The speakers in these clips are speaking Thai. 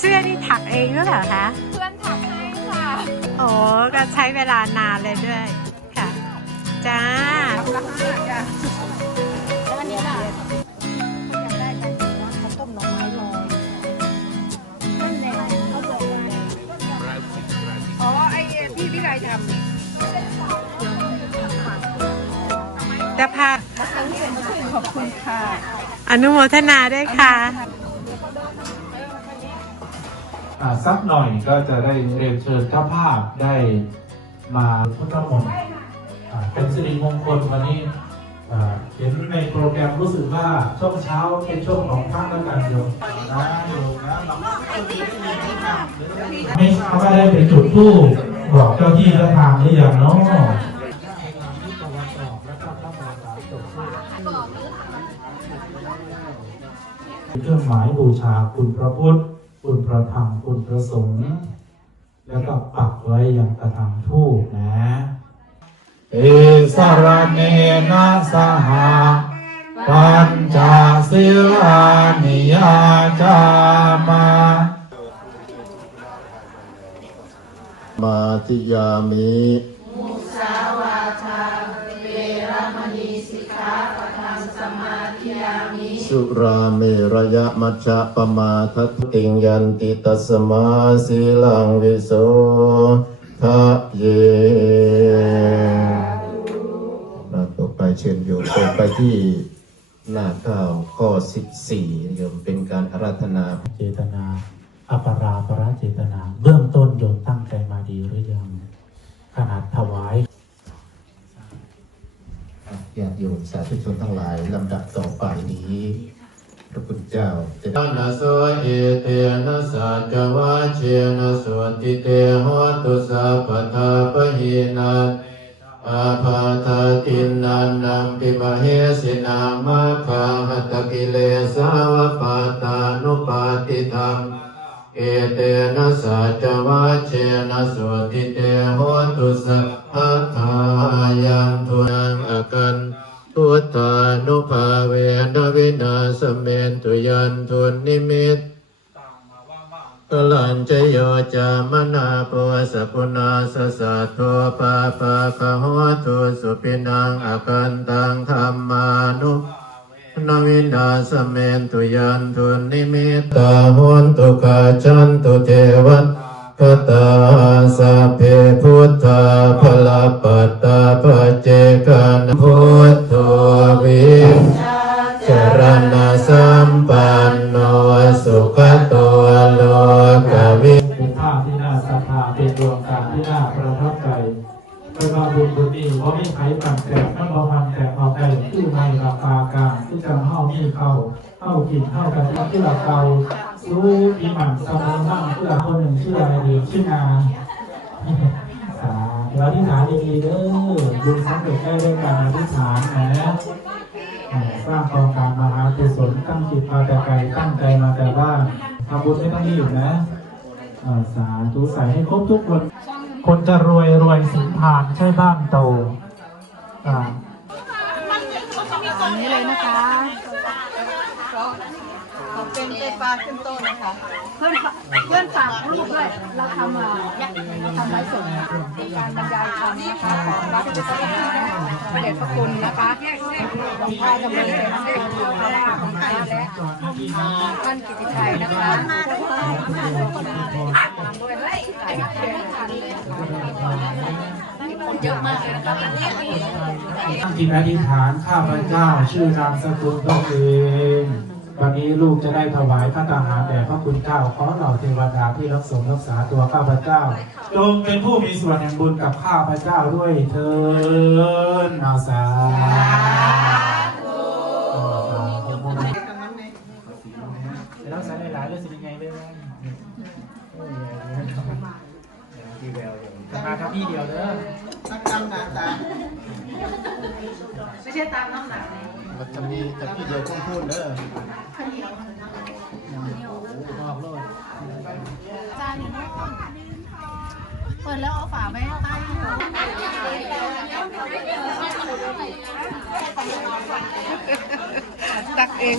เสื้อนี่ถักเองหรือเปล่าคะ เพื่อนทำให้ค่ะโอ้ก็ใช้เวลานานเลยด้วย ค่ะ จ้าละห้าจ้ะแล้วอันนี้ล่ะอยากได้แบบนี้นะข้าวต้มหน่อไม้ลอยนั่นแหละเขาบอกว่าอ๋อไอ้พี่วิไลทำจะพาขอบคุณค่ะ อนุโมทนาด้วยค่ะอ่า สักหน่อยก็จะได้เรียนเชิญเจ้าภาพได้มาพุทธมนต์อ่าเป็นสิริมงคลวันนี้อ่าเห็นในโปรแกรมรู้สึกว่าช่วงเช้าเป็นช่วงของพระแล้วกันโยมนะโยมนะไม่ทราบว่าได้ไปจุดธูปบอกเจ้าที่เจ้าทางหรือยังเนาะเครื่องหมายบูชาคุณพระพุทธ คุณพระธรรมคุณพระสงฆ์แล้วก็ปักไว้อย่างกระถางทูปนะเอสารเนนะสหาปัญจศิลานิยาจามามาติยามิ สุราเมรยะมัชฌะปมาทัตติงยันติตัสมาสีลังวิโสทะเยนะต่อไปเชิญโยมเปิดไปที่หน้าเก้าข้อสิบสี่โยมเป็นการอาราธนาเจตนาอปราประเจตนา เบื้องต้นโยมตั้งใจมาดีหรือยัง ขนาดถวาย ญาติโยมสาธุชนทั้งหลายลำดับต่อไปนี้พระพุทธเจ้าจะนาโสเอเตนะสัจวาเชนะสวติเตหวตุสัพพทาปะหินาอาภาทาตินันนัมปิมเหสินามาคาหตกิเลสาวปาตานุปาติธรรมเอเตนะสัจวาเชนะสวติเตหตุสัพพทายังทุนังอกัน พุทธานุภาเวนวินาสเมนตุยันทุนนิมิตกลันจโยจามนาปัวสปุนาสสะโทปาปะคะโหตุสุปินังอากันตังธรรมานุนวินาสเมนตุยันตุนนิมิตตาหุนตุกาจันตุเทวันกตาสเพ แตกมันบ่มันแตกออกไปคือไม่ราคากลางที่จะเข้ามีเข้าเข้ากินเข้ากันที่เราเก่ารู้มีหมันสมองบ้างเพื่อคนหนึ่งชื่ออะไรดีชื่องานสาธุอธิษฐานดีๆเด้อบุญสำเร็จได้ด้วยการอธิษฐานนะอ่าสร้างกองการมหากุศลตั้งจิตมาแต่ไกลตั้งใจมาแต่บ้านทำบุญไม่ต้องรีบนะสาธุใส่ให้ครบทุกคน คนจะรวยรวยสินทานใช่บ้านโต อ่าอันนี้เลยนะคะขอเป็นไฟฟ้าขึ้นต้นนะคะ เพื่อนฝากเพื่อนฝากรูปด้วย เราทำอะเราทำไลฟ์สดมีการบรรยายธรรมนะคะของวัดพุทธศาสนาพระเดชพระคุณนะคะของพระจำเลยนะคะของไทยและท่านกิติชัยนะคะ คนเยอะมากเลยนะคะวันนี้ตั้งจิตอธิษฐานข้าพเจ้าชื่อนามสกุลตัวเองวันนี้ลูกจะได้ถวายพระตาหารแด่พระคุณเจ้าขอเหล่าเทวดาที่รักสมรักษาตัวข้าพเจ้าจงเป็นผู้มีส่วนแห่งบุญกับข้าพเจ้าด้วยเถิดอาสาามน้ำหนักมันจะมีแต่พี่เดียวคงพูดเด้อจานนี้เปิดแล้วเอาฝาไว้ใต้ตักเอง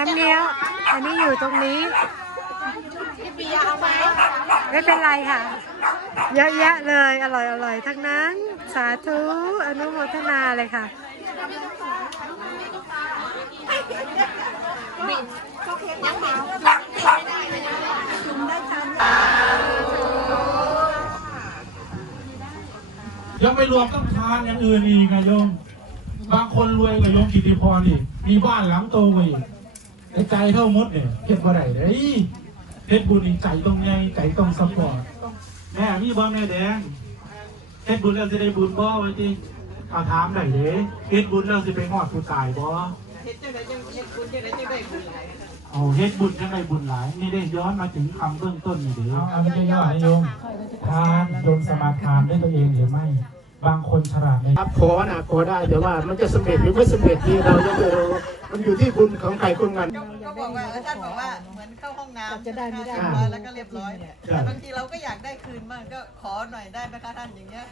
น้ำเงี้ยว อันนี้อยู่ตรงนี้ ไม่เป็นไรค่ะ เยอะแยะเลย อร่อยอร่อยทั้งนั้น สาธุ อนุโมทนาเลยค่ะยังไม่รวมต้องทานอย่างอื่นอีกนะโยม บางคนรวยกับโยมกิติพรอีกมีบ้านหลังโตกว่าอีก อ้ใจเท่ามดเนี่ยเฮ็ดบ่ได้เด้ยเฮ็ดบุญอีกใจตรงไงใจตรงสปอร์ตแม่มีบ่แม่แดงเฮ็ดบุญแล้วสิได้บุญบ่ไว้ติเอาถามได้เด้เฮ็ดบุญแล้วสิไปฮอดผู้ตายบ่เฮ็ดจังได๋จังเฮ็ดบุญจังได๋จังได้บุญหลายเอาเฮ็ดบุญจังได้บุญหลาย นี่ได้ย้อนมาถึงคำเบื้องต้นนี่เด้อเอาไม่ใช่ย่อนะโยมทานโยมสมาทานได้ตัวเองหรือไม่ บางคนฉลาดในครับขอนะขอได้แต่ว่ามันจะสำเร็จหรือไม่สำเร็จที่เรายังไม่รู้มันอยู่ที่บุญของใครคนมันก็บอกว่าเออท่านบอกว่าเหมือนเข้าห้องน้ำจะได้ไม่ได้เรียบร้อยแล้วก็เรียบร้อยแต่บางทีเราก็อยากได้คืนบ้างก็ขอหน่อยได้ไหมคะท่านอย่างเงี้ย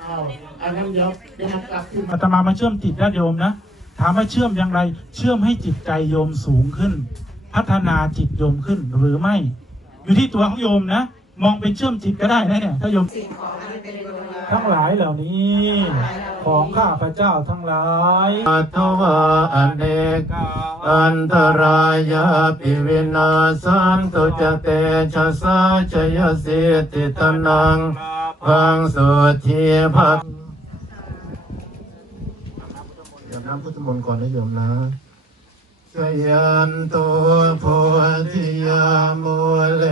เอาอันนั้นเดี๋ยวเดี๋ยวกลับขึ้นมาอาตมามาเชื่อมจิตญาติโยมนะถามว่าเชื่อมอย่างไร เชื่อมให้จิตใจโยมสูงขึ้น พัฒนาจิตโยมขึ้นหรือไม่ อยู่ที่ตัวของโยมนะ มองเป็นเชื่อมจิตก็ได้นะเนี่ยถ้าโยม ทั้งหลายเหล่านี้ ของข้าพเจ้าทั้งหลายอัตวาอเนกอันตรายาปิวินาสันตุจเตชะสาชยสิติตนังพังสุทีภักเดี๋ยวน้ำพุทธมนต์ก่อนนะโยมนะชยันตัวโพธิยามุเล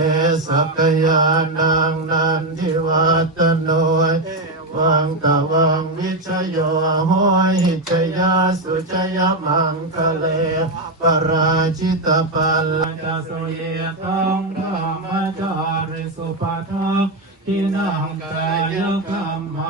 สักยานังนันทิวัตโนย วังตะวังวิชโยโหยจยาสุจยมังคะเลปราชิตปัลลจสุเยตังธรรมจาริสุปทักทินังกายกรรมา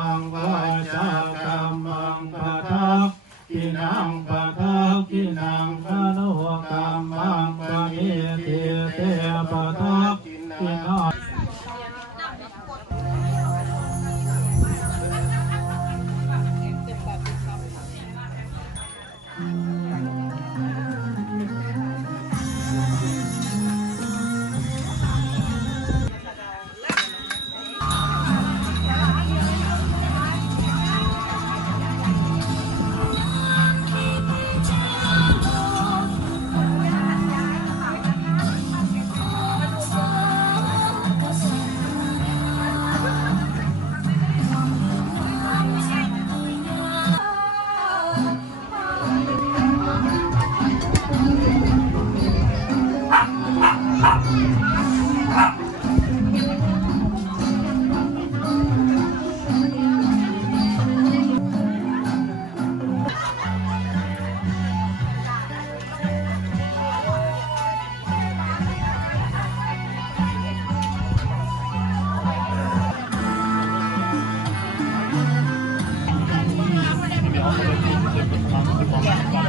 Yeah.